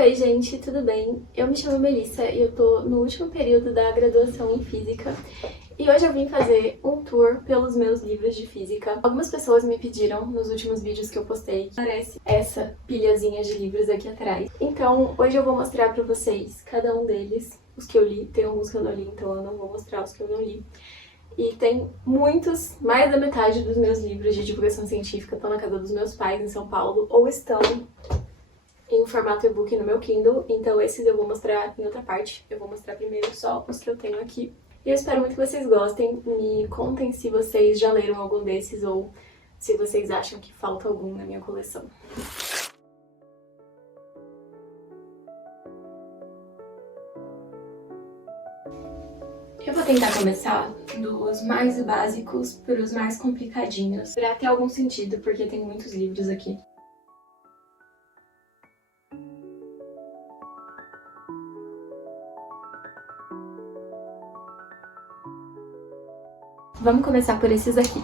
Oi, gente, tudo bem? Eu me chamo Melissa e eu tô no último período da graduação em Física e hoje eu vim fazer um tour pelos meus livros de Física. Algumas pessoas me pediram nos últimos vídeos que eu postei que aparece essa pilhazinha de livros aqui atrás. Então, hoje eu vou mostrar pra vocês cada um deles, os que eu li. Tem alguns que eu não li, então eu não vou mostrar os que eu não li. E tem muitos, mais da metade dos meus livros de divulgação científica estão na casa dos meus pais em São Paulo ou estão em formato e-book no meu Kindle, então esses eu vou mostrar em outra parte. Eu vou mostrar primeiro só os que eu tenho aqui. E eu espero muito que vocês gostem. Me contem se vocês já leram algum desses ou se vocês acham que falta algum na minha coleção. Eu vou tentar começar dos mais básicos para os mais complicadinhos, para ter algum sentido, porque tem muitos livros aqui. Vamos começar por esses aqui.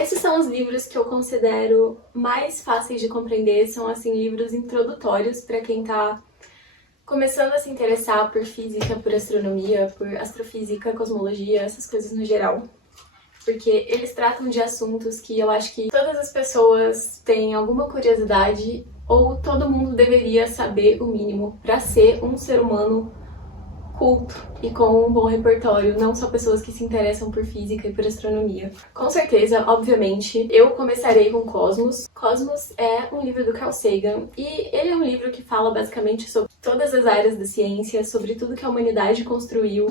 Esses são os livros que eu considero mais fáceis de compreender, são assim livros introdutórios para quem tá começando a se interessar por física, por astronomia, por astrofísica, cosmologia, essas coisas no geral. Porque eles tratam de assuntos que eu acho que todas as pessoas têm alguma curiosidade ou todo mundo deveria saber o mínimo para ser um ser humano culto e com um bom repertório, não só pessoas que se interessam por física e por astronomia. Com certeza, obviamente, eu começarei com Cosmos. Cosmos é um livro do Carl Sagan e ele é um livro que fala basicamente sobre todas as áreas da ciência, sobre tudo que a humanidade construiu,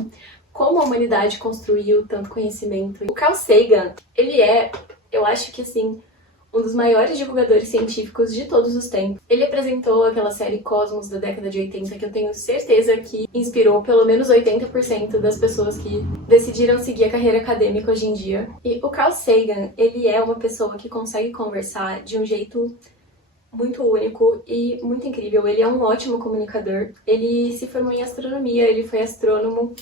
como a humanidade construiu tanto conhecimento. O Carl Sagan, ele é, eu acho que assim, um dos maiores divulgadores científicos de todos os tempos. Ele apresentou aquela série Cosmos da década de 80, que eu tenho certeza que inspirou pelo menos 80% das pessoas que decidiram seguir a carreira acadêmica hoje em dia. E o Carl Sagan, ele é uma pessoa que consegue conversar de um jeito muito único e muito incrível. Ele é um ótimo comunicador. Ele se formou em astronomia, ele foi astrônomo.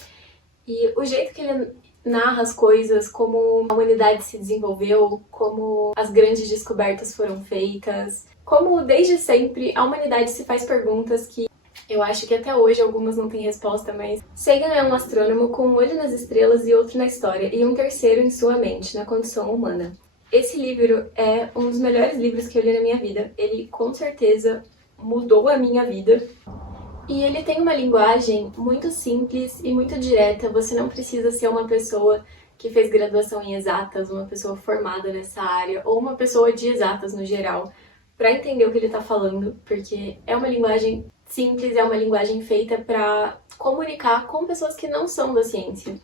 E o jeito que ele narra as coisas, como a humanidade se desenvolveu, como as grandes descobertas foram feitas, como desde sempre a humanidade se faz perguntas que eu acho que até hoje algumas não têm resposta, mas Sagan é um astrônomo com um olho nas estrelas e outro na história, e um terceiro em sua mente, na condição humana. Esse livro é um dos melhores livros que eu li na minha vida. Ele com certeza mudou a minha vida. E ele tem uma linguagem muito simples e muito direta. Você não precisa ser uma pessoa que fez graduação em exatas, uma pessoa formada nessa área, ou uma pessoa de exatas no geral, para entender o que ele está falando, porque é uma linguagem simples, é uma linguagem feita para comunicar com pessoas que não são da ciência.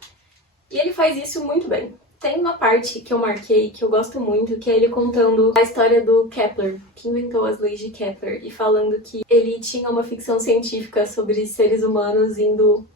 E ele faz isso muito bem. Tem uma parte que eu marquei, que eu gosto muito, que é ele contando a história do Kepler, que inventou as leis de Kepler, e falando que ele tinha uma ficção científica sobre seres humanos indo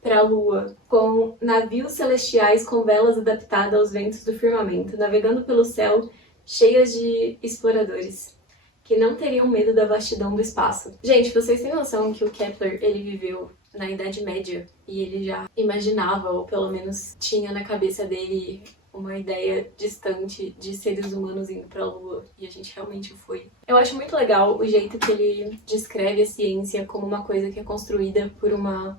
para a Lua, com navios celestiais com velas adaptadas aos ventos do firmamento, navegando pelo céu, cheias de exploradores, que não teriam medo da vastidão do espaço. Gente, vocês têm noção que o Kepler, ele viveu na Idade Média, e ele já imaginava, ou pelo menos tinha na cabeça dele uma ideia distante de seres humanos indo pra Lua, e a gente realmente foi. Eu acho muito legal o jeito que ele descreve a ciência como uma coisa que é construída por uma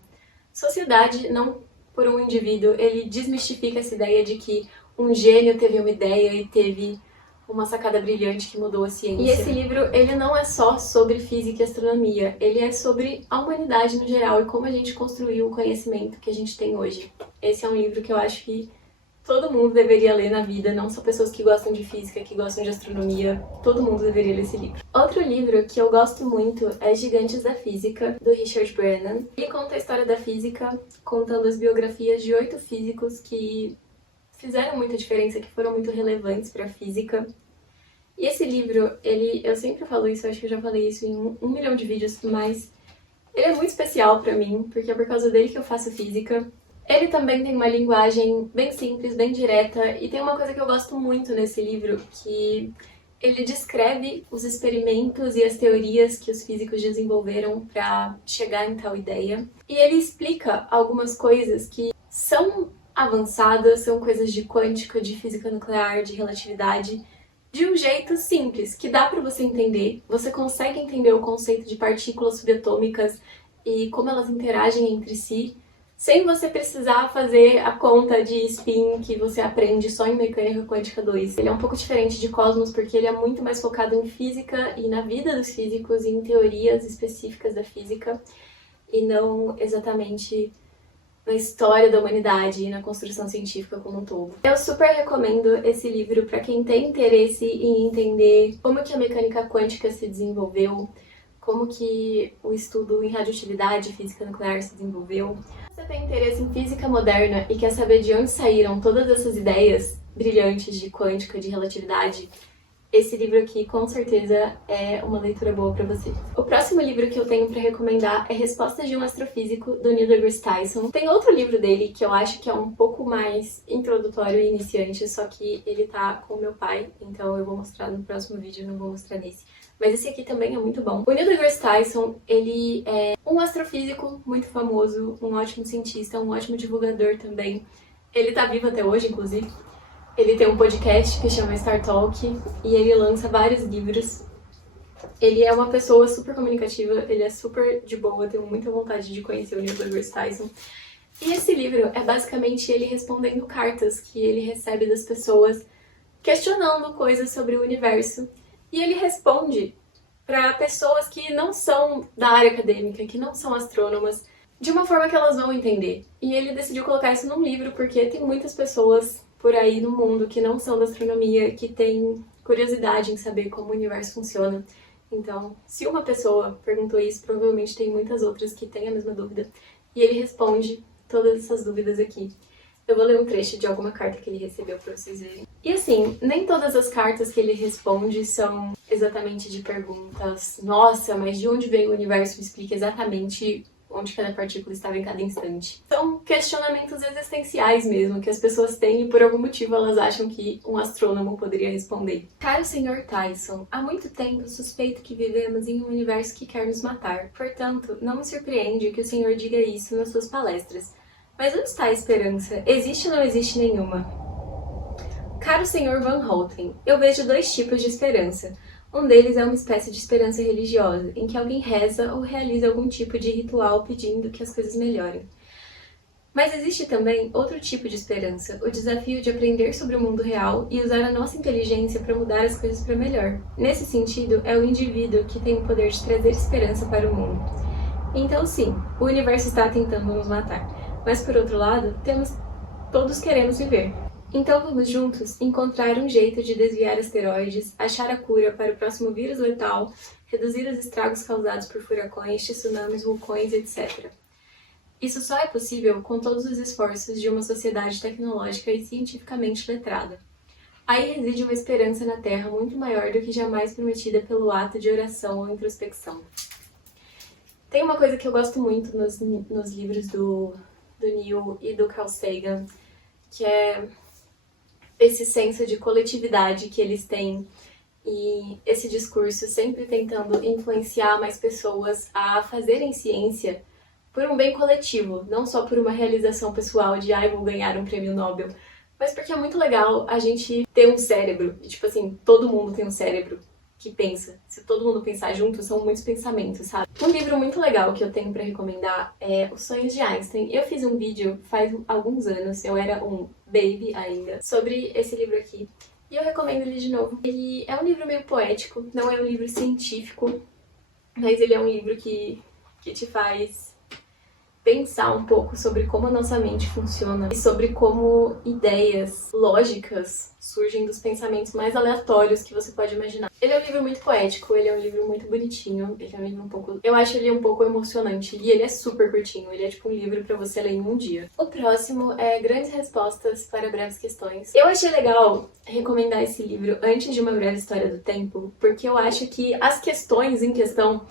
sociedade, não por um indivíduo. Ele desmistifica essa ideia de que um gênio teve uma ideia e teve uma sacada brilhante que mudou a ciência. E esse livro, ele não é só sobre física e astronomia, ele é sobre a humanidade no geral e como a gente construiu o conhecimento que a gente tem hoje. Esse é um livro que eu acho que todo mundo deveria ler na vida, não só pessoas que gostam de física, que gostam de astronomia, todo mundo deveria ler esse livro. Outro livro que eu gosto muito é Gigantes da Física, do Richard Brennan. Ele conta a história da física, contando as biografias de 8 físicos que fizeram muita diferença, que foram muito relevantes para a física. E esse livro, eu sempre falo isso, acho que eu já falei isso em um milhão de vídeos, mas ele é muito especial para mim, porque é por causa dele que eu faço física. Ele também tem uma linguagem bem simples, bem direta, e tem uma coisa que eu gosto muito nesse livro, que ele descreve os experimentos e as teorias que os físicos desenvolveram para chegar em tal ideia. E ele explica algumas coisas que são avançadas, são coisas de quântica, de física nuclear, de relatividade, de um jeito simples, que dá pra você entender. Você consegue entender o conceito de partículas subatômicas e como elas interagem entre si, sem você precisar fazer a conta de spin que você aprende só em Mecânica Quântica 2. Ele é um pouco diferente de Cosmos porque ele é muito mais focado em física e na vida dos físicos e em teorias específicas da física e não exatamente na história da humanidade e na construção científica como um todo. Eu super recomendo esse livro para quem tem interesse em entender como que a mecânica quântica se desenvolveu, como que o estudo em radioatividade e física nuclear se desenvolveu. Se você tem interesse em física moderna e quer saber de onde saíram todas essas ideias brilhantes de quântica, de relatividade, esse livro aqui com certeza é uma leitura boa para você. O próximo livro que eu tenho para recomendar é Respostas de um Astrofísico, do Neil deGrasse Tyson. Tem outro livro dele que eu acho que é um pouco mais introdutório e iniciante, só que ele tá com o meu pai, então eu vou mostrar no próximo vídeo, não vou mostrar nesse. Mas esse aqui também é muito bom. O Neil deGrasse Tyson, ele é um astrofísico muito famoso, um ótimo cientista, um ótimo divulgador também. Ele tá vivo até hoje, inclusive. Ele tem um podcast que chama Star Talk e ele lança vários livros. Ele é uma pessoa super comunicativa, ele é super de boa, eu tenho muita vontade de conhecer o Neil deGrasse Tyson. E esse livro é basicamente ele respondendo cartas que ele recebe das pessoas, questionando coisas sobre o universo. E ele responde para pessoas que não são da área acadêmica, que não são astrônomas, de uma forma que elas vão entender. E ele decidiu colocar isso num livro porque tem muitas pessoas por aí no mundo que não são da astronomia, que têm curiosidade em saber como o universo funciona. Então, se uma pessoa perguntou isso, provavelmente tem muitas outras que têm a mesma dúvida. E ele responde todas essas dúvidas aqui. Eu vou ler um trecho de alguma carta que ele recebeu para vocês verem. E assim, nem todas as cartas que ele responde são exatamente de perguntas. Nossa, mas de onde veio o universo? Me explica exatamente onde cada partícula estava em cada instante. São questionamentos existenciais mesmo, que as pessoas têm e por algum motivo elas acham que um astrônomo poderia responder. Caro Sr. Tyson, há muito tempo suspeito que vivemos em um universo que quer nos matar. Portanto, não me surpreende que o senhor diga isso nas suas palestras. Mas onde está a esperança? Existe ou não existe nenhuma? Caro Sr. Van Houten, eu vejo dois tipos de esperança. Um deles é uma espécie de esperança religiosa, em que alguém reza ou realiza algum tipo de ritual pedindo que as coisas melhorem. Mas existe também outro tipo de esperança, o desafio de aprender sobre o mundo real e usar a nossa inteligência para mudar as coisas para melhor. Nesse sentido, é o indivíduo que tem o poder de trazer esperança para o mundo. Então sim, o universo está tentando nos matar, mas por outro lado, todos queremos viver. Então vamos juntos encontrar um jeito de desviar asteroides, achar a cura para o próximo vírus letal, reduzir os estragos causados por furacões, tsunamis, vulcões, etc. Isso só é possível com todos os esforços de uma sociedade tecnológica e cientificamente letrada. Aí reside uma esperança na Terra muito maior do que jamais prometida pelo ato de oração ou introspecção. Tem uma coisa que eu gosto muito nos livros do Neil e do Carl Sagan, que é esse senso de coletividade que eles têm e esse discurso sempre tentando influenciar mais pessoas a fazerem ciência por um bem coletivo, não só por uma realização pessoal de vou ganhar um prêmio Nobel, mas porque é muito legal a gente ter um cérebro, e, tipo assim, todo mundo tem um cérebro que pensa. Se todo mundo pensar junto, são muitos pensamentos, sabe? Um livro muito legal que eu tenho pra recomendar é Os Sonhos de Einstein. Eu fiz um vídeo faz alguns anos, eu era um baby ainda, sobre esse livro aqui. E eu recomendo ele de novo. Ele é um livro meio poético, não é um livro científico, mas ele é um livro que te faz pensar um pouco sobre como a nossa mente funciona e sobre como ideias lógicas surgem dos pensamentos mais aleatórios que você pode imaginar. Ele é um livro muito poético, ele é um livro muito bonitinho, ele é um livro um pouco... Eu acho ele um pouco emocionante e ele é super curtinho, ele é tipo um livro pra você ler em um dia. O próximo é Grandes Respostas para Breves Questões. Eu achei legal recomendar esse livro antes de Uma Breve História do Tempo, porque eu acho que as questões em questão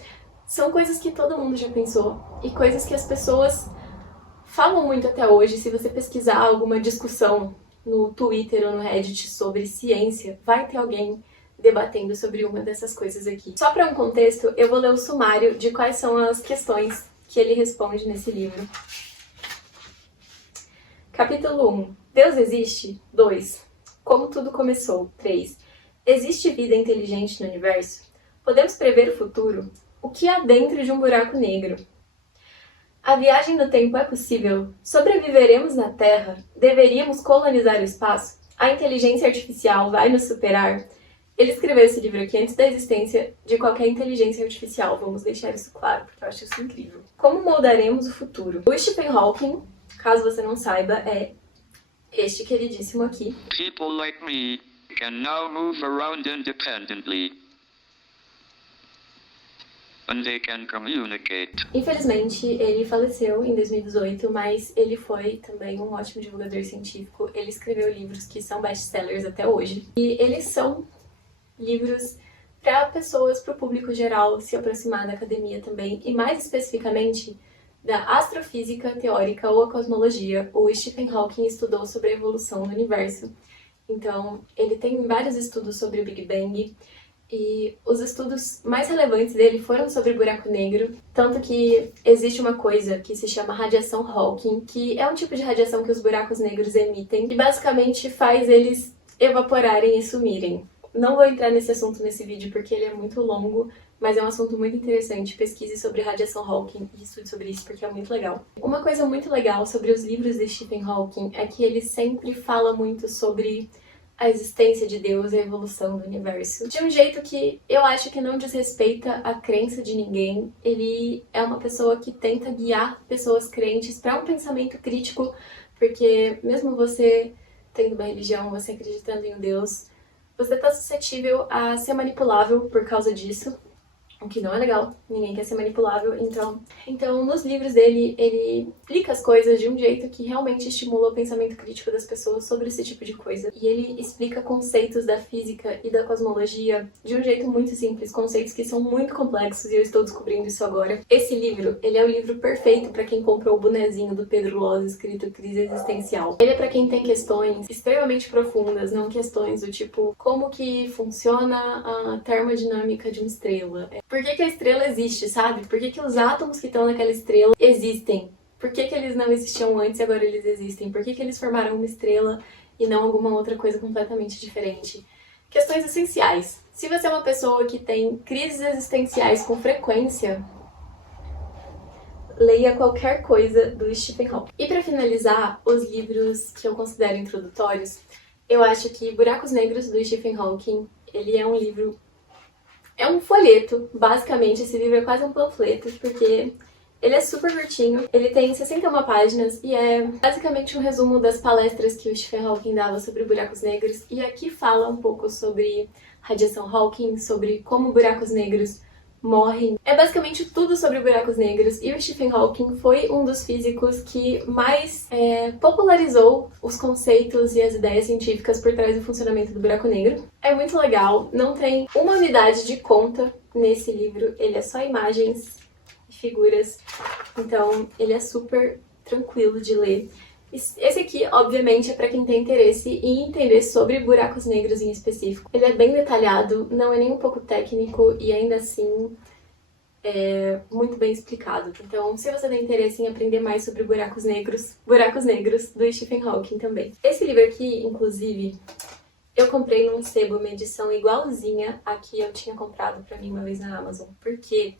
são coisas que todo mundo já pensou e coisas que as pessoas falam muito até hoje. Se você pesquisar alguma discussão no Twitter ou no Reddit sobre ciência, vai ter alguém debatendo sobre uma dessas coisas aqui. Só para um contexto, eu vou ler o sumário de quais são as questões que ele responde nesse livro. Capítulo 1. Deus existe? 2. Como tudo começou? 3. Existe vida inteligente no universo? Podemos prever o futuro? O que há dentro de um buraco negro? A viagem no tempo é possível? Sobreviveremos na Terra? Deveríamos colonizar o espaço? A inteligência artificial vai nos superar? Ele escreveu esse livro aqui antes da existência de qualquer inteligência artificial, vamos deixar isso claro, porque eu acho isso incrível. Como moldaremos o futuro? O Stephen Hawking, caso você não saiba, é este queridíssimo aqui. People like me can now move around independently. And they can communicate. Infelizmente, ele faleceu em 2018, mas ele foi também um ótimo divulgador científico. Ele escreveu livros que são best-sellers até hoje. E eles são livros para pessoas, para o público geral, se aproximar da academia também. E mais especificamente, da astrofísica teórica ou a cosmologia. O Stephen Hawking estudou sobre a evolução do universo. Então, ele tem vários estudos sobre o Big Bang. E os estudos mais relevantes dele foram sobre o buraco negro, tanto que existe uma coisa que se chama radiação Hawking, que é um tipo de radiação que os buracos negros emitem e basicamente faz eles evaporarem e sumirem. Não vou entrar nesse assunto nesse vídeo porque ele é muito longo, mas é um assunto muito interessante. Pesquise sobre radiação Hawking e estude sobre isso porque é muito legal. Uma coisa muito legal sobre os livros de Stephen Hawking é que ele sempre fala muito sobre a existência de Deus e a evolução do universo. De um jeito que eu acho que não desrespeita a crença de ninguém. Ele é uma pessoa que tenta guiar pessoas crentes para um pensamento crítico, porque mesmo você tendo uma religião, você acreditando em um Deus, você está suscetível a ser manipulável por causa disso. O que não é legal, ninguém quer ser manipulável, então nos livros dele, ele explica as coisas de um jeito que realmente estimula o pensamento crítico das pessoas sobre esse tipo de coisa. E ele explica conceitos da física e da cosmologia de um jeito muito simples, conceitos que são muito complexos e eu estou descobrindo isso agora. Esse livro, ele é o livro perfeito para quem comprou o bonezinho do Pedro Loz escrito Crise Existencial. Ele é para quem tem questões extremamente profundas, não questões do tipo como que funciona a termodinâmica de uma estrela. Por que a estrela existe, sabe? Por que os átomos que estão naquela estrela existem? Por que eles não existiam antes e agora eles existem? Por que eles formaram uma estrela e não alguma outra coisa completamente diferente? Questões essenciais. Se você é uma pessoa que tem crises existenciais com frequência, leia qualquer coisa do Stephen Hawking. E para finalizar, os livros que eu considero introdutórios, eu acho que Buracos Negros, do Stephen Hawking, ele é um livro... É um folheto, basicamente. Esse livro é quase um panfleto, porque ele é super curtinho. Ele tem 61 páginas e é basicamente um resumo das palestras que o Stephen Hawking dava sobre buracos negros. E aqui fala um pouco sobre radiação Hawking, sobre como buracos negros morrem. É basicamente tudo sobre buracos negros. E o Stephen Hawking foi um dos físicos que mais popularizou os conceitos e as ideias científicas por trás do funcionamento do buraco negro. É muito legal, não tem uma unidade de conta nesse livro, ele é só imagens e figuras, então ele é super tranquilo de ler. Esse aqui, obviamente, é para quem tem interesse em entender sobre buracos negros em específico. Ele é bem detalhado, não é nem um pouco técnico e ainda assim é muito bem explicado. Então, se você tem interesse em aprender mais sobre buracos negros do Stephen Hawking também. Esse livro aqui, inclusive, eu comprei num sebo uma edição igualzinha a que eu tinha comprado pra mim uma vez na Amazon, porque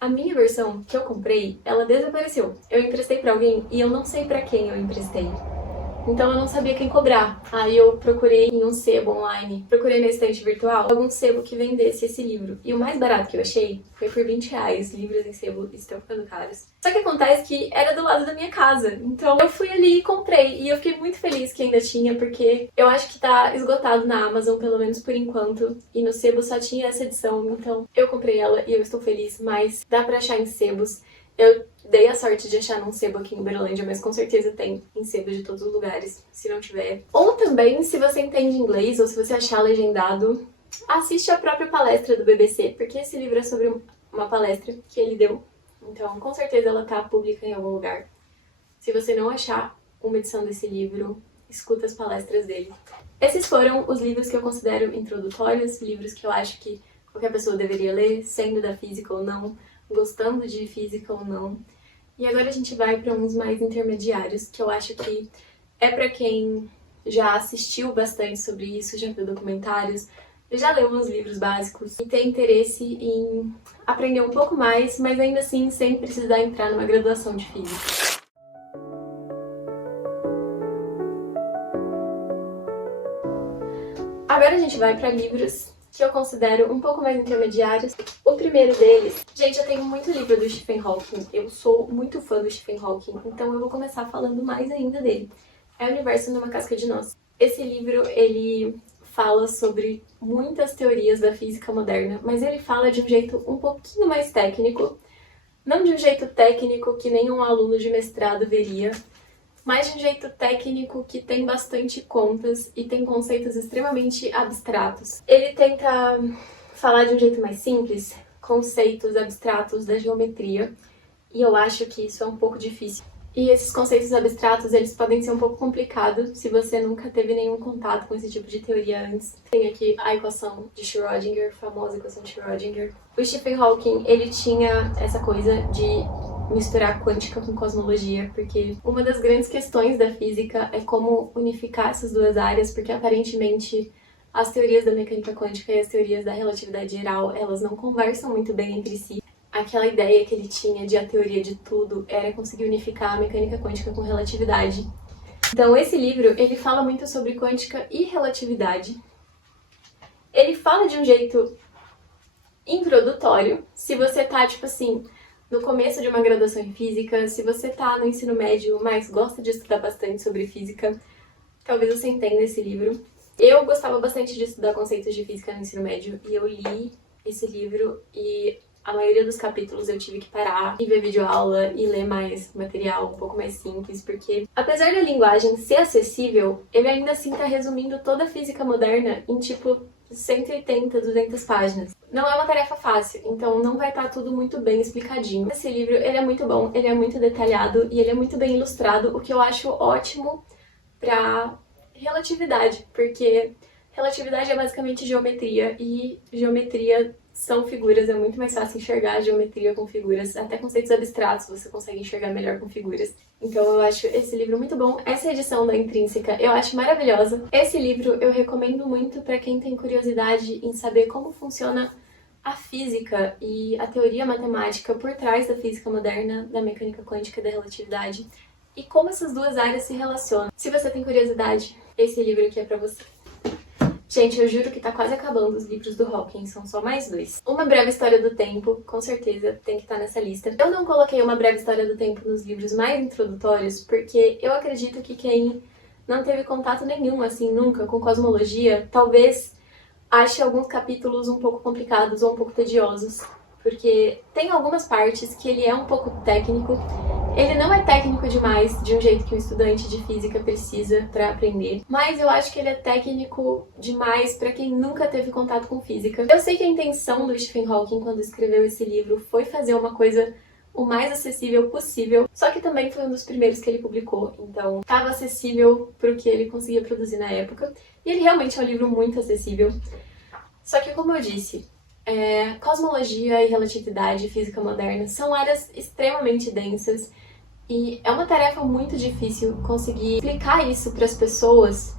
a minha versão que eu comprei, ela desapareceu. Eu emprestei pra alguém e eu não sei pra quem eu emprestei. Então eu não sabia quem cobrar. Aí eu procurei em um sebo online, procurei na estante virtual, algum sebo que vendesse esse livro. E o mais barato que eu achei foi por R$20. Livros em sebo estão ficando caros. Só que acontece que era do lado da minha casa. Então eu fui ali e comprei. E eu fiquei muito feliz que ainda tinha, porque eu acho que tá esgotado na Amazon, pelo menos por enquanto. E no sebo só tinha essa edição. Então eu comprei ela e eu estou feliz. Mas dá pra achar em sebos. Eu dei a sorte de achar num sebo aqui em Uberlândia, mas com certeza tem em sebo de todos os lugares, se não tiver. Ou também, se você entende inglês ou se você achar legendado, assiste a própria palestra do BBC, porque esse livro é sobre uma palestra que ele deu. Então, com certeza ela tá pública em algum lugar. Se você não achar uma edição desse livro, escuta as palestras dele. Esses foram os livros que eu considero introdutórios, livros que eu acho que qualquer pessoa deveria ler, sendo da física ou não, gostando de física ou não. E agora a gente vai para uns mais intermediários, que eu acho que é para quem já assistiu bastante sobre isso, já viu documentários, já leu uns livros básicos e tem interesse em aprender um pouco mais, mas ainda assim sem precisar entrar numa graduação de física. Agora a gente vai para livros que eu considero um pouco mais intermediários. O primeiro deles... Gente, eu tenho muito livro do Stephen Hawking, eu sou muito fã do Stephen Hawking, então eu vou começar falando mais ainda dele. É O Universo numa Casca de Nós. Esse livro, ele fala sobre muitas teorias da física moderna, mas ele fala de um jeito um pouquinho mais técnico, não de um jeito técnico que nenhum aluno de mestrado veria, mas de um jeito técnico que tem bastante contas e tem conceitos extremamente abstratos. Ele tenta falar de um jeito mais simples, conceitos abstratos da geometria, e eu acho que isso é um pouco difícil. E esses conceitos abstratos, eles podem ser um pouco complicados se você nunca teve nenhum contato com esse tipo de teoria antes. Tem aqui a equação de Schrödinger, a famosa equação de Schrödinger. O Stephen Hawking, ele tinha essa coisa de misturar quântica com cosmologia, porque uma das grandes questões da física é como unificar essas duas áreas, porque aparentemente as teorias da mecânica quântica e as teorias da relatividade geral, elas não conversam muito bem entre si. Aquela ideia que ele tinha de a teoria de tudo era conseguir unificar a mecânica quântica com relatividade. Então esse livro, ele fala muito sobre quântica e relatividade. Ele fala de um jeito introdutório. Se você tá, tipo assim, no começo de uma graduação em física, se você tá no ensino médio, mas gosta de estudar bastante sobre física, talvez você entenda esse livro. Eu gostava bastante de estudar conceitos de física no ensino médio, e eu li esse livro e a maioria dos capítulos eu tive que parar e ver videoaula e ler mais material um pouco mais simples, porque apesar da linguagem ser acessível, ele ainda assim tá resumindo toda a física moderna em tipo 180, 200 páginas. Não é uma tarefa fácil, então não vai estar tudo muito bem explicadinho. Esse livro, ele é muito bom, ele é muito detalhado e ele é muito bem ilustrado, o que eu acho ótimo pra relatividade, porque relatividade é basicamente geometria, e geometria são figuras, é muito mais fácil enxergar a geometria com figuras, até conceitos abstratos você consegue enxergar melhor com figuras. Então eu acho esse livro muito bom. Essa edição da Intrínseca eu acho maravilhosa. Esse livro eu recomendo muito para quem tem curiosidade em saber como funciona a física e a teoria matemática por trás da física moderna, da mecânica quântica e da relatividade, e como essas duas áreas se relacionam. Se você tem curiosidade, esse livro aqui é pra você. Gente, eu juro que tá quase acabando os livros do Hawking, são só mais 2. Uma Breve História do Tempo, com certeza, tem que estar nessa lista. Eu não coloquei Uma Breve História do Tempo nos livros mais introdutórios, porque eu acredito que quem não teve contato nenhum, assim, nunca, com cosmologia, talvez ache alguns capítulos um pouco complicados ou um pouco tediosos, porque tem algumas partes que ele é um pouco técnico. Ele não é técnico demais, de um jeito que um estudante de física precisa para aprender, mas eu acho que ele é técnico demais para quem nunca teve contato com física. Eu sei que a intenção do Stephen Hawking quando escreveu esse livro foi fazer uma coisa o mais acessível possível, só que também foi um dos primeiros que ele publicou, então estava acessível para o que ele conseguia produzir na época, e ele realmente é um livro muito acessível. Só que, como eu disse, cosmologia e relatividade e física moderna são áreas extremamente densas, e é uma tarefa muito difícil conseguir explicar isso para as pessoas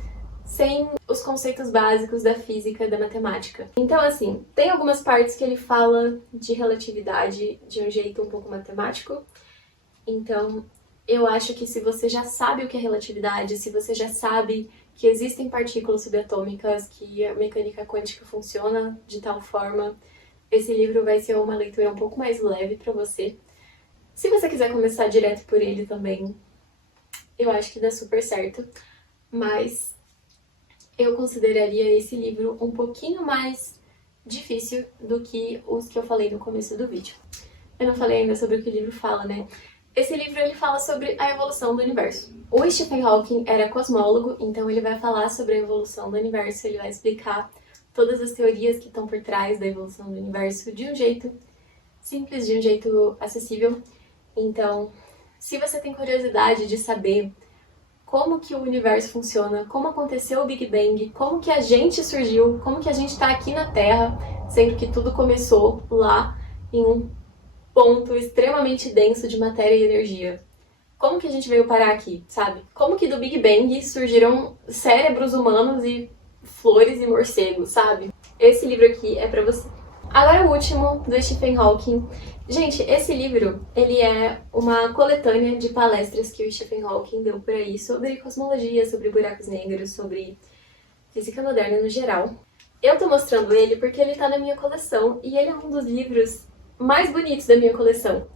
sem os conceitos básicos da física e da matemática. Então, assim, tem algumas partes que ele fala de relatividade de um jeito um pouco matemático. Então, eu acho que se você já sabe o que é relatividade, se você já sabe que existem partículas subatômicas, que a mecânica quântica funciona de tal forma, esse livro vai ser uma leitura um pouco mais leve para você. Se você quiser começar direto por ele também, eu acho que dá super certo, mas eu consideraria esse livro um pouquinho mais difícil do que os que eu falei no começo do vídeo. Eu não falei ainda sobre o que o livro fala, né? Esse livro ele fala sobre a evolução do universo. O Stephen Hawking era cosmólogo, então ele vai falar sobre a evolução do universo, ele vai explicar todas as teorias que estão por trás da evolução do universo de um jeito simples, de um jeito acessível. Então, se você tem curiosidade de saber como que o universo funciona, como aconteceu o Big Bang, como que a gente surgiu, como que a gente está aqui na Terra, sendo que tudo começou lá em um ponto extremamente denso de matéria e energia. como que a gente veio parar aqui, sabe? Como que do Big Bang surgiram cérebros humanos e flores e morcegos, sabe? Esse livro aqui é pra você. Agora o último, do Stephen Hawking. Gente, esse livro, ele é uma coletânea de palestras que o Stephen Hawking deu por aí sobre cosmologia, sobre buracos negros, sobre física moderna no geral. Eu tô mostrando ele porque ele tá na minha coleção e ele é um dos livros mais bonitos da minha coleção.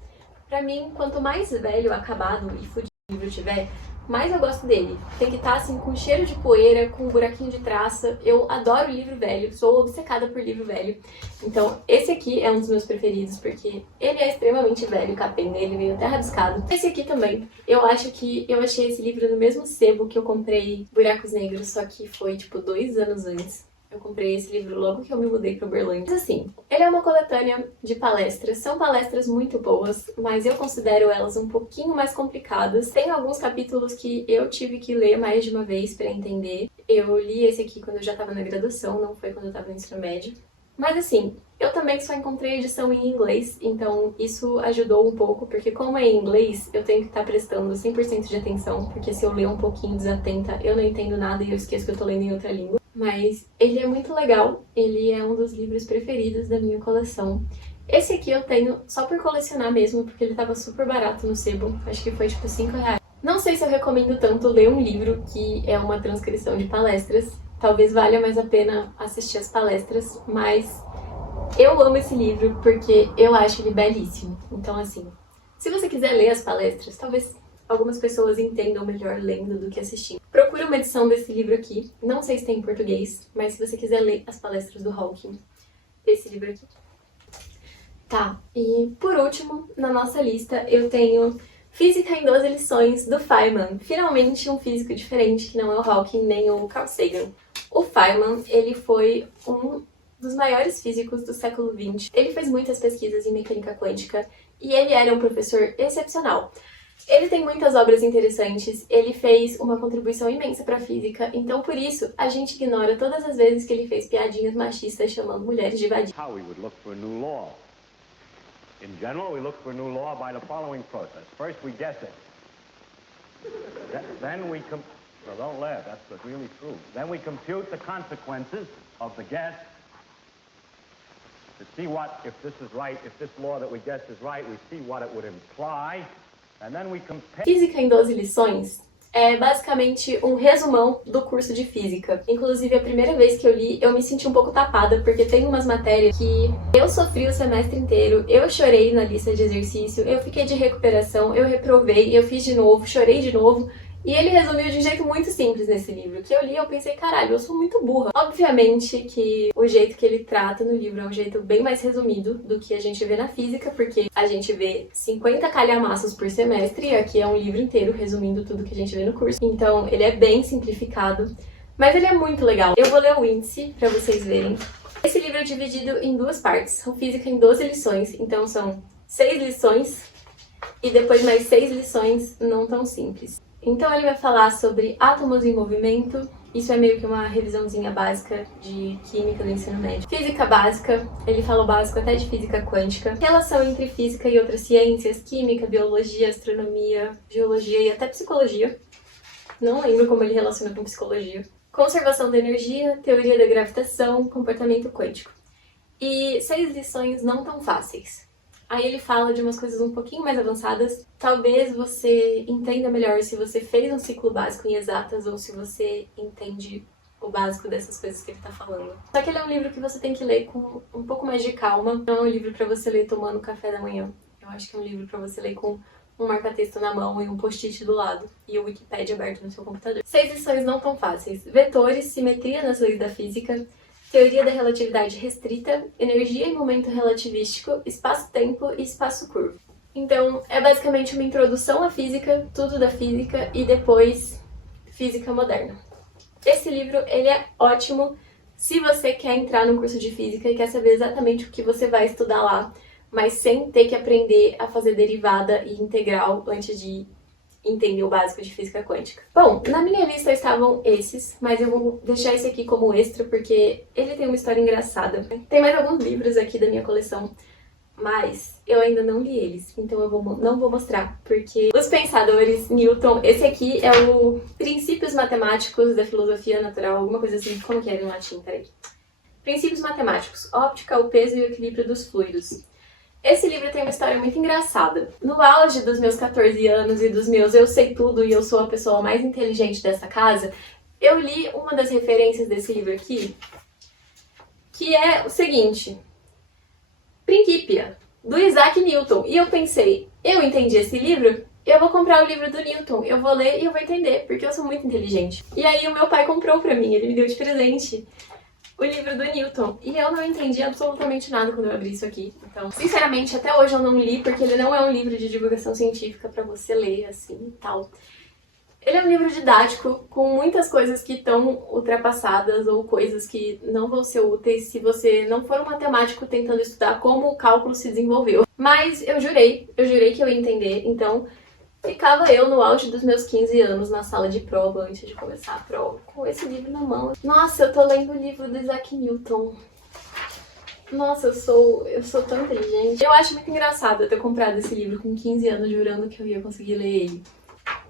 Pra mim, quanto mais velho, acabado e fudido o livro tiver, mais eu gosto dele. Tem que estar assim com cheiro de poeira, com um buraquinho de traça. Eu adoro livro velho, sou obcecada por livro velho. Então, esse aqui é um dos meus preferidos, porque ele é extremamente velho, capenga, ele veio até rabiscado. Esse aqui também, eu acho que eu achei esse livro no mesmo sebo que eu comprei Buracos Negros, só que foi tipo 2 anos antes. Eu comprei esse livro logo que eu me mudei pra Uberlândia. Mas assim, ele é uma coletânea de palestras. São palestras muito boas, mas eu considero elas um pouquinho mais complicadas. Tem alguns capítulos que eu tive que ler mais de uma vez pra entender. Eu li esse aqui quando eu já tava na graduação, não foi quando eu tava no ensino médio. Mas assim, eu também só encontrei edição em inglês, então isso ajudou um pouco, porque como é em inglês, eu tenho que estar prestando 100% de atenção, porque se eu ler um pouquinho desatenta, eu não entendo nada e eu esqueço que eu tô lendo em outra língua. Mas ele é muito legal, ele é um dos livros preferidos da minha coleção. Esse aqui eu tenho só por colecionar mesmo, porque ele tava super barato no sebo, acho que foi tipo R$5. Não sei se eu recomendo tanto ler um livro que é uma transcrição de palestras, talvez valha mais a pena assistir as palestras, mas eu amo esse livro porque eu acho ele belíssimo. Então assim, se você quiser ler as palestras, talvez algumas pessoas entendam melhor lendo do que assistindo. Procure uma edição desse livro aqui. Não sei se tem em português, mas se você quiser ler as palestras do Hawking, esse livro aqui. Tá, e por último, na nossa lista, eu tenho Física em 12 Lições, do Feynman. Finalmente um físico diferente, que não é o Hawking nem o Carl Sagan. O Feynman, ele foi um dos maiores físicos do século XX. Ele fez muitas pesquisas em mecânica quântica e ele era um professor excepcional. Ele tem muitas obras interessantes, ele fez uma contribuição imensa para a física, então por isso a gente ignora todas as vezes que ele fez piadinhas machistas chamando mulheres de vadia. How we would look for a new law. In general, we look for a new law by the following process. First, we guess it. Then we well, don't laugh, that's really true. Then we compute the consequences of the guess to see what, if this is right, if this law that we guess is right, we see what it would imply. Física em 12 lições é basicamente um resumão do curso de física. Inclusive, a primeira vez que eu li, eu me senti um pouco tapada, porque tem umas matérias que eu sofri o semestre inteiro, eu chorei na lista de exercício, eu fiquei de recuperação, eu reprovei, eu fiz de novo, chorei de novo. E ele resumiu de um jeito muito simples nesse livro, que eu li e eu pensei, caralho, eu sou muito burra. Obviamente que o jeito que ele trata no livro é um jeito bem mais resumido do que a gente vê na física, porque a gente vê 50 calhamaços por semestre e aqui é um livro inteiro resumindo tudo que a gente vê no curso. Então ele é bem simplificado, mas ele é muito legal. Eu vou ler o índice pra vocês verem. Esse livro é dividido em 2 partes, são Física em 12 lições, então são 6 lições e depois mais 6 lições não tão simples. Então ele vai falar sobre átomos em movimento, isso é meio que uma revisãozinha básica de química do ensino médio. Física básica, ele fala o básico até de física quântica. Relação entre física e outras ciências, química, biologia, astronomia, geologia e até psicologia. Não lembro como ele relaciona com psicologia. Conservação da energia, teoria da gravitação, comportamento quântico. E 6 lições não tão fáceis. Aí ele fala de umas coisas um pouquinho mais avançadas. Talvez você entenda melhor se você fez um ciclo básico em exatas ou se você entende o básico dessas coisas que ele tá falando. Só que ele é um livro que você tem que ler com um pouco mais de calma. Não é um livro pra você ler tomando café da manhã. Eu acho que é um livro pra você ler com um marca-texto na mão e um post-it do lado. E o Wikipedia aberto no seu computador. 6 lições não tão fáceis. Vetores, simetria nas leis da física, teoria da relatividade restrita, energia e momento relativístico, espaço-tempo e espaço-curvo. Então, é basicamente uma introdução à física, tudo da física e depois física moderna. Esse livro, ele é ótimo se você quer entrar num curso de física e quer saber exatamente o que você vai estudar lá, mas sem ter que aprender a fazer derivada e integral antes de entender o básico de física quântica. Bom, na minha lista estavam esses, mas eu vou deixar esse aqui como extra porque ele tem uma história engraçada. Tem mais alguns livros aqui da minha coleção, mas eu ainda não li eles, então eu não vou mostrar, porque os pensadores, Newton, esse aqui é o Princípios Matemáticos da Filosofia Natural, alguma coisa assim, como que era em latim, peraí. Princípios Matemáticos, Óptica, o Peso e o Equilíbrio dos Fluidos. Esse livro tem uma história muito engraçada. No auge dos meus 14 anos e dos meus eu sei tudo e eu sou a pessoa mais inteligente dessa casa, eu li uma das referências desse livro aqui, que é o seguinte: Principia, do Isaac Newton. E eu pensei, eu entendi esse livro, eu vou comprar o livro do Newton, eu vou ler e eu vou entender, porque eu sou muito inteligente. E aí o meu pai comprou pra mim, ele me deu de presente o livro do Newton. E eu não entendi absolutamente nada quando eu abri isso aqui. Então, sinceramente, até hoje eu não li, porque ele não é um livro de divulgação científica pra você ler, assim, e tal. Ele é um livro didático, com muitas coisas que estão ultrapassadas ou coisas que não vão ser úteis se você não for um matemático tentando estudar como o cálculo se desenvolveu. Mas eu jurei que eu ia entender, então ficava eu no auge dos meus 15 anos na sala de prova, antes de começar a prova, com esse livro na mão. Nossa, eu tô lendo o livro do Isaac Newton. Nossa, eu sou tão inteligente. Eu acho muito engraçado eu ter comprado esse livro com 15 anos, jurando que eu ia conseguir ler ele.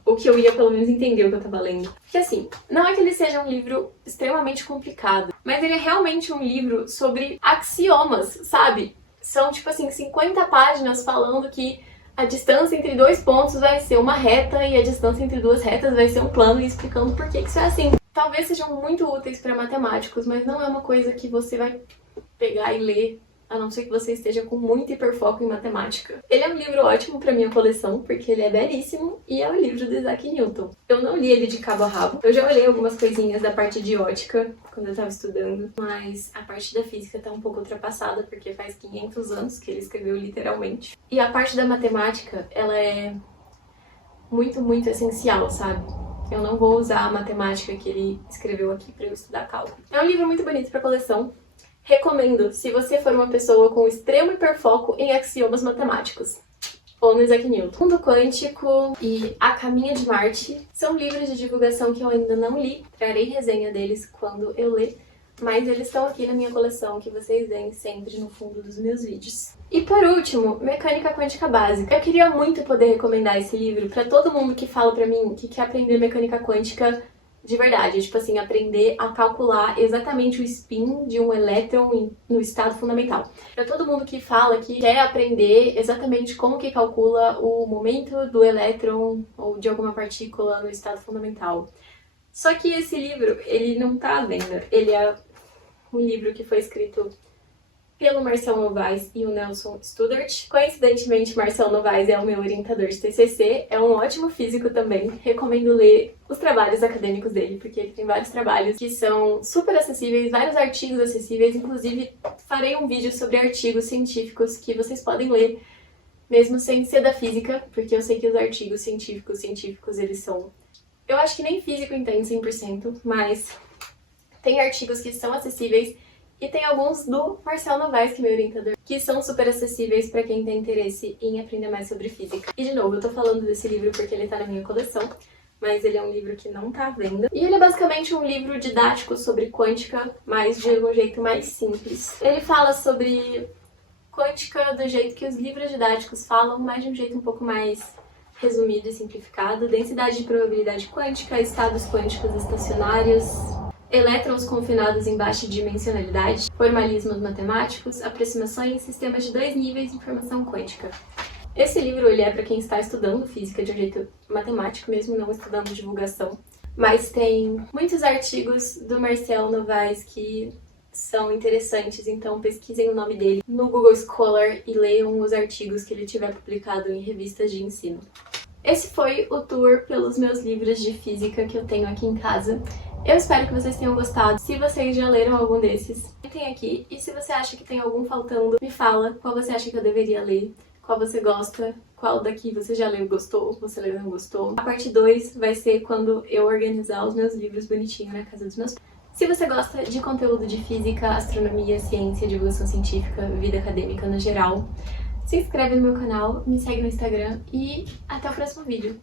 Ou que eu ia pelo menos entender o que eu tava lendo. Porque assim, não é que ele seja um livro extremamente complicado, mas ele é realmente um livro sobre axiomas, sabe? São tipo assim, 50 páginas falando que a distância entre dois pontos vai ser uma reta e a distância entre duas retas vai ser um plano, e explicando por que isso é assim. Talvez sejam muito úteis para matemáticos, mas não é uma coisa que você vai pegar e ler, a não ser que você esteja com muito hiperfoco em matemática. Ele é um livro ótimo pra minha coleção, porque ele é belíssimo e é o livro do Isaac Newton. Eu não li ele de cabo a rabo. Eu já olhei algumas coisinhas da parte de ótica quando eu tava estudando, mas a parte da física tá um pouco ultrapassada, porque faz 500 anos que ele escreveu literalmente. E a parte da matemática, ela é muito, muito essencial, sabe? Eu não vou usar a matemática que ele escreveu aqui pra eu estudar cálculo. É um livro muito bonito pra coleção. Recomendo, se você for uma pessoa com extremo hiperfoco em axiomas matemáticos. Ou no Isaac Newton. Mundo Quântico e A Caminho de Marte são livros de divulgação que eu ainda não li. Trarei resenha deles quando eu ler, mas eles estão aqui na minha coleção, que vocês veem sempre no fundo dos meus vídeos. E por último, Mecânica Quântica Básica. Eu queria muito poder recomendar esse livro pra todo mundo que fala pra mim que quer aprender mecânica quântica de verdade, tipo assim, aprender a calcular exatamente o spin de um elétron no estado fundamental. Pra todo mundo que fala que quer aprender exatamente como que calcula o momento do elétron ou de alguma partícula no estado fundamental. Só que esse livro, ele não tá à venda. Ele é um livro que foi escrito pelo Marcel Novaes e o Nelson Studart. Coincidentemente, Marcel Novaes é o meu orientador de TCC, é um ótimo físico também. Recomendo ler os trabalhos acadêmicos dele, porque ele tem vários trabalhos que são super acessíveis, vários artigos acessíveis. Inclusive, farei um vídeo sobre artigos científicos que vocês podem ler, mesmo sem ser da física, porque eu sei que os artigos científicos, eles são... Eu acho que nem físico entende 100%, mas tem artigos que são acessíveis. E tem alguns do Marcel Novaes, que é meu orientador, que são super acessíveis pra quem tem interesse em aprender mais sobre física. E de novo, eu tô falando desse livro porque ele tá na minha coleção, mas ele é um livro que não tá à venda. E ele é basicamente um livro didático sobre quântica, mas de um jeito mais simples. Ele fala sobre quântica do jeito que os livros didáticos falam, mas de um jeito um pouco mais resumido e simplificado. Densidade de probabilidade quântica, estados quânticos estacionários, elétrons confinados em baixa dimensionalidade, formalismos matemáticos, aproximações, sistemas de 2 níveis de informação quântica. Esse livro ele é para quem está estudando física de um jeito matemático, mesmo não estudando divulgação. Mas tem muitos artigos do Marcel Novaes que são interessantes, então pesquisem o nome dele no Google Scholar e leiam os artigos que ele tiver publicado em revistas de ensino. Esse foi o tour pelos meus livros de física que eu tenho aqui em casa. Eu espero que vocês tenham gostado. Se vocês já leram algum desses, comentem aqui. E se você acha que tem algum faltando, me fala qual você acha que eu deveria ler, qual você gosta, qual daqui você já leu e gostou, você leu e não gostou. A parte 2 vai ser quando eu organizar os meus livros bonitinho na casa dos meus pais. Se você gosta de conteúdo de física, astronomia, ciência, divulgação científica, vida acadêmica no geral, se inscreve no meu canal, me segue no Instagram e até o próximo vídeo.